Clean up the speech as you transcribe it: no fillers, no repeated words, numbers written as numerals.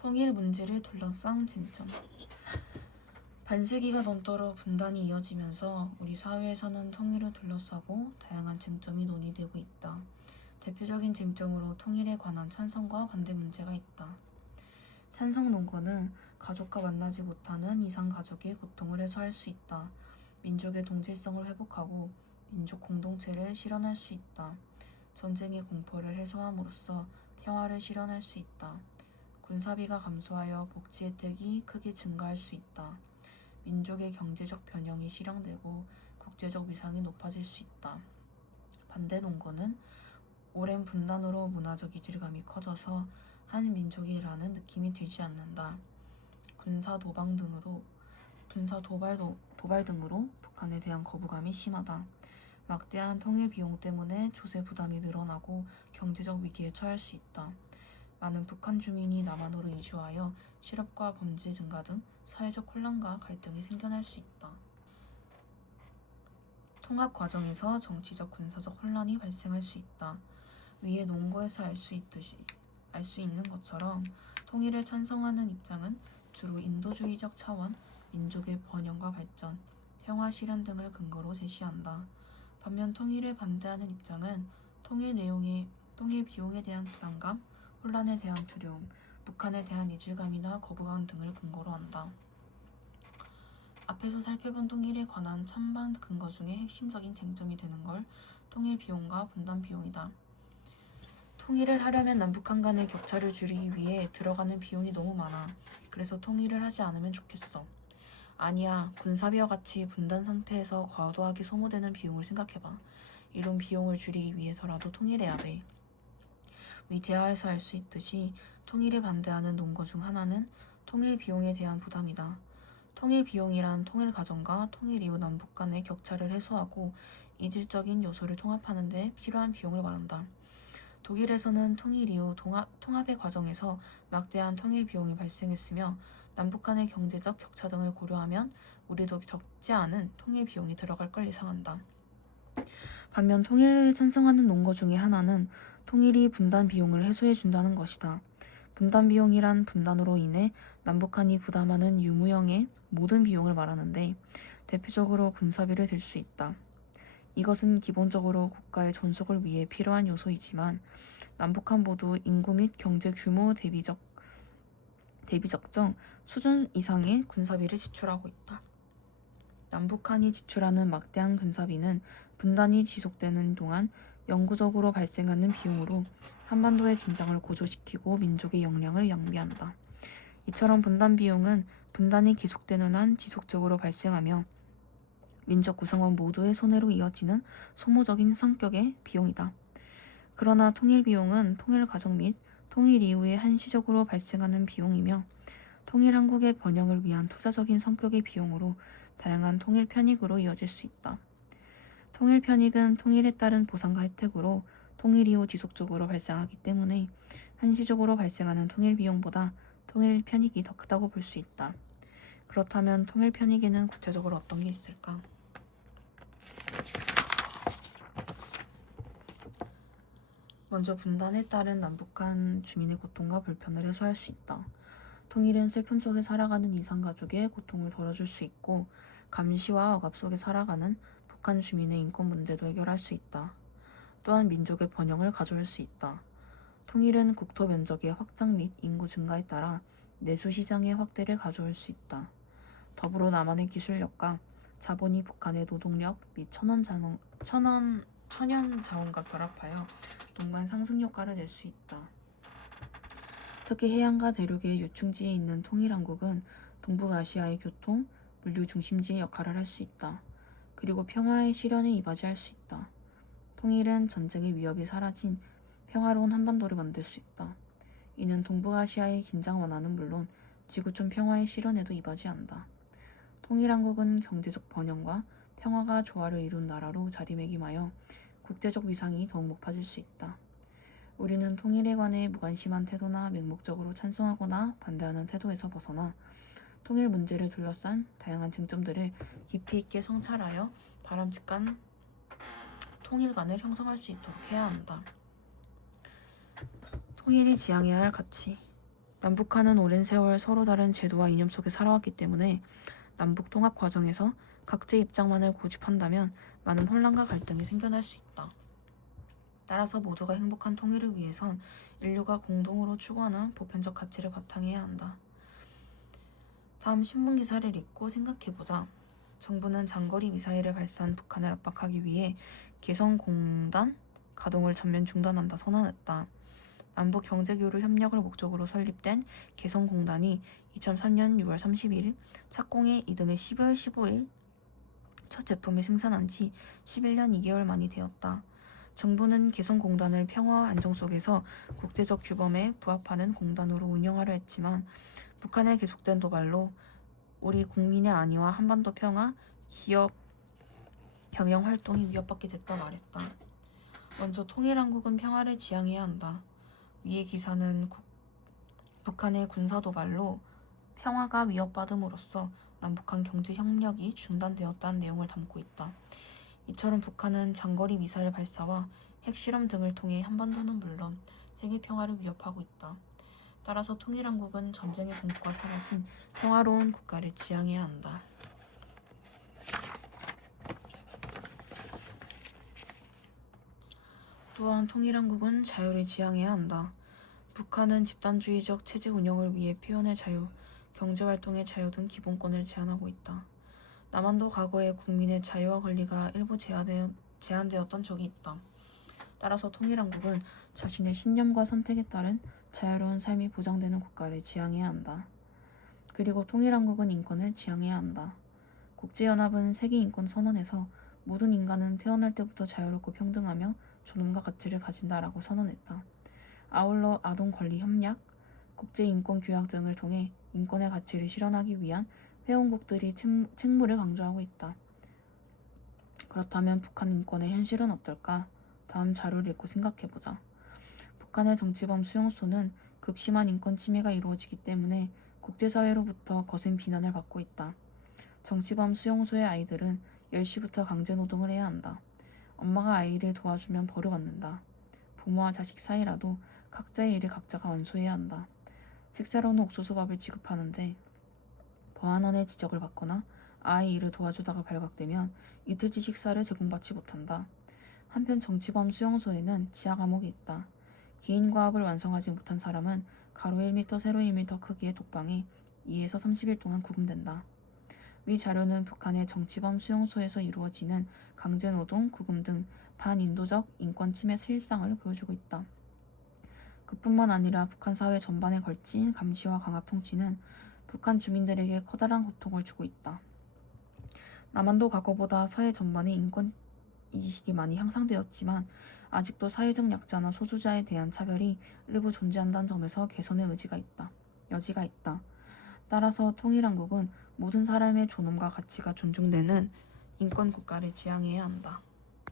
통일 문제를 둘러싼 쟁점. 반세기가 넘도록 분단이 이어지면서 우리 사회에서는 통일을 둘러싸고 다양한 쟁점이 논의되고 있다. 대표적인 쟁점으로 통일에 관한 찬성과 반대 문제가 있다. 찬성 논거는 가족과 만나지 못하는 이상 가족의 고통을 해소할 수 있다. 민족의 동질성을 회복하고 민족 공동체를 실현할 수 있다. 전쟁의 공포를 해소함으로써 평화를 실현할 수 있다. 군사비가 감소하여 복지 혜택이 크게 증가할 수 있다. 민족의 경제적 변형이 실현되고 국제적 위상이 높아질 수 있다. 반대 논거는 오랜 분단으로 문화적 이질감이 커져서 한 민족이라는 느낌이 들지 않는다. 군사 도발 등으로 북한에 대한 거부감이 심하다. 막대한 통일 비용 때문에 조세 부담이 늘어나고 경제적 위기에 처할 수 있다. 많은 북한 주민이 남한으로 이주하여 실업과 범죄 증가 등 사회적 혼란과 갈등이 생겨날 수 있다. 통합 과정에서 정치적 군사적 혼란이 발생할 수 있다. 위의 논거에서 알 수 있는 것처럼 통일을 찬성하는 입장은 주로 인도주의적 차원, 민족의 번영과 발전, 평화 실현 등을 근거로 제시한다. 반면 통일을 반대하는 입장은 통일 비용에 대한 부담감, 혼란에 대한 두려움, 북한에 대한 이질감이나 거부감 등을 근거로 한다. 앞에서 살펴본 통일에 관한 찬반 근거 중에 핵심적인 쟁점이 되는 걸 통일 비용과 분단 비용이다. 통일을 하려면 남북한 간의 격차를 줄이기 위해 들어가는 비용이 너무 많아. 그래서 통일을 하지 않으면 좋겠어. 아니야, 군사비와 같이 분단 상태에서 과도하게 소모되는 비용을 생각해봐. 이런 비용을 줄이기 위해서라도 통일해야 돼. 위 대화에서 알 수 있듯이 통일에 반대하는 논거 중 하나는 통일 비용에 대한 부담이다. 통일 비용이란 통일 과정과 통일 이후 남북 간의 격차를 해소하고 이질적인 요소를 통합하는 데 필요한 비용을 말한다. 독일에서는 통일 이후 통합의 과정에서 막대한 통일 비용이 발생했으며 남북 간의 경제적 격차 등을 고려하면 우리도 적지 않은 통일 비용이 들어갈 걸 예상한다. 반면 통일을 찬성하는 논거 중에 하나는 통일이 분단 비용을 해소해준다는 것이다. 분단 비용이란 분단으로 인해 남북한이 부담하는 유무형의 모든 비용을 말하는데 대표적으로 군사비를 들 수 있다. 이것은 기본적으로 국가의 존속을 위해 필요한 요소이지만 남북한 모두 인구 및 경제 규모 대비적정 수준 이상의 군사비를 지출하고 있다. 남북한이 지출하는 막대한 군사비는 분단이 지속되는 동안 영구적으로 발생하는 비용으로 한반도의 긴장을 고조시키고 민족의 역량을 낭비한다. 이처럼 분단 비용은 분단이 계속되는 한 지속적으로 발생하며 민족 구성원 모두의 손해로 이어지는 소모적인 성격의 비용이다. 그러나 통일 비용은 통일 과정 및 통일 이후에 한시적으로 발생하는 비용이며 통일 한국의 번영을 위한 투자적인 성격의 비용으로 다양한 통일 편익으로 이어질 수 있다. 통일 편익은 통일에 따른 보상과 혜택으로 통일 이후 지속적으로 발생하기 때문에 한시적으로 발생하는 통일 비용보다 통일 편익이 더 크다고 볼 수 있다. 그렇다면 통일 편익에는 구체적으로 어떤 게 있을까? 먼저 분단에 따른 남북한 주민의 고통과 불편을 해소할 수 있다. 통일은 슬픔 속에 살아가는 이산가족의 고통을 덜어줄 수 있고 감시와 억압 속에 살아가는 북한 주민의 인권 문제도 해결할 수 있다. 또한 민족의 번영을 가져올 수 있다. 통일은 국토 면적의 확장 및 인구 증가에 따라 내수 시장의 확대를 가져올 수 있다. 더불어 남한의 기술력과 자본이 북한의 노동력 및 천연 자원과 결합하여 동반 상승 효과를 낼 수 있다. 특히 해안과 대륙의 유충지에 있는 통일한국은 동북아시아의 교통, 물류 중심지의 역할을 할 수 있다. 그리고 평화의 실현에 이바지할 수 있다. 통일은 전쟁의 위협이 사라진 평화로운 한반도를 만들 수 있다. 이는 동북아시아의 긴장 완화는 물론 지구촌 평화의 실현에도 이바지한다. 통일한국은 경제적 번영과 평화가 조화를 이룬 나라로 자리매김하여 국제적 위상이 더욱 높아질 수 있다. 우리는 통일에 관해 무관심한 태도나 맹목적으로 찬성하거나 반대하는 태도에서 벗어나 통일 문제를 둘러싼 다양한 쟁점들을 깊이 있게 성찰하여 바람직한 통일관을 형성할 수 있도록 해야 한다. 통일이 지향해야 할 가치. 남북한은 오랜 세월 서로 다른 제도와 이념 속에 살아왔기 때문에 남북 통합 과정에서 각자의 입장만을 고집한다면 많은 혼란과 갈등이 생겨날 수 있다. 따라서 모두가 행복한 통일을 위해선 인류가 공동으로 추구하는 보편적 가치를 바탕해야 한다. 다음 신문 기사를 읽고 생각해보자. 정부는 장거리 미사일을 발사한 북한을 압박하기 위해 개성공단 가동을 전면 중단한다 선언했다. 남북 경제교류 협력을 목적으로 설립된 개성공단이 2003년 6월 30일 착공해 이듬해 12월 15일 첫 제품을 생산한 지 11년 2개월 만이 되었다. 정부는 개성공단을 평화와 안정 속에서 국제적 규범에 부합하는 공단으로 운영하려 했지만 북한의 계속된 도발로 우리 국민의 안위와 한반도 평화, 기업 경영 활동이 위협받게 됐다 말했다. 먼저 통일한국은 평화를 지향해야 한다. 위의 기사는 북한의 군사 도발로 평화가 위협받음으로써 남북한 경제 협력이 중단되었다는 내용을 담고 있다. 이처럼 북한은 장거리 미사일 발사와 핵실험 등을 통해 한반도는 물론 세계 평화를 위협하고 있다. 따라서 통일한국은 전쟁의 공포가 사라진 평화로운 국가를 지향해야 한다. 또한 통일한국은 자유를 지향해야 한다. 북한은 집단주의적 체제 운영을 위해 표현의 자유, 경제활동의 자유 등 기본권을 제한하고 있다. 남한도 과거에 국민의 자유와 권리가 일부 제한되었던 적이 있다. 따라서 통일한국은 자신의 신념과 선택에 따른 자유로운 삶이 보장되는 국가를 지향해야 한다. 그리고 통일한국은 인권을 지향해야 한다. 국제연합은 세계인권선언에서 모든 인간은 태어날 때부터 자유롭고 평등하며 존엄과 가치를 가진다라고 선언했다. 아울러 아동권리협약, 국제인권규약 등을 통해 인권의 가치를 실현하기 위한 회원국들이 책무를 강조하고 있다. 그렇다면 북한 인권의 현실은 어떨까? 다음 자료를 읽고 생각해보자. 북한의 정치범 수용소는 극심한 인권 침해가 이루어지기 때문에 국제사회로부터 거센 비난을 받고 있다. 정치범 수용소의 아이들은 10시부터 강제노동을 해야 한다. 엄마가 아이를 도와주면 벌을 받는다. 부모와 자식 사이라도 각자의 일을 각자가 완수해야 한다. 식사로는 옥수수밥을 지급하는데 보안원의 지적을 받거나 아이 일을 도와주다가 발각되면 이틀째 식사를 제공받지 못한다. 한편 정치범 수용소에는 지하 감옥이 있다. 개인과학을 완성하지 못한 사람은 가로 1m, 세로 1m 크기의 독방에 2에서 30일 동안 구금된다. 위 자료는 북한의 정치범 수용소에서 이루어지는 강제노동, 구금 등 반인도적 인권 침해 실상을 보여주고 있다. 그뿐만 아니라 북한 사회 전반에 걸친 감시와 강압 통치는 북한 주민들에게 커다란 고통을 주고 있다. 남한도 과거보다 사회 전반에 인권 인식이 많이 향상되었지만 아직도 사회적 약자나 소수자에 대한 차별이 일부 존재한다는 점에서 개선의 여지가 있다. 따라서 통일한국은 모든 사람의 존엄과 가치가 존중되는 인권 국가를 지향해야 한다.